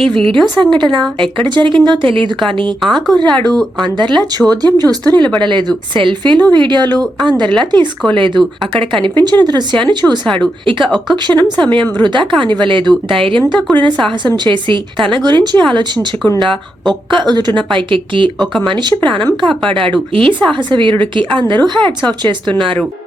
ఈ వీడియో సంఘటన ఎక్కడ జరిగిందో తెలియదు కానీ ఆ కుర్రాడు అందరిలా చోద్యం చూస్తూ నిలబడలేదు. సెల్ఫీలు వీడియోలు అందరిలా తీసుకోలేదు. అక్కడ కనిపించిన దృశ్యాన్ని చూశాడు. ఇక ఒక్క క్షణం సమయం వృధా కానివ్వలేదు. ధైర్యంతో కూడిన సాహసం చేసి తన గురించి ఆలోచించకుండా ఒక్క ఉదుటున పైకెక్కి ఒక మనిషి ప్రాణం కాపాడాడు. ఈ సాహస వీరుడికి అందరూ హ్యాట్స్ ఆఫ్ చేస్తున్నారు.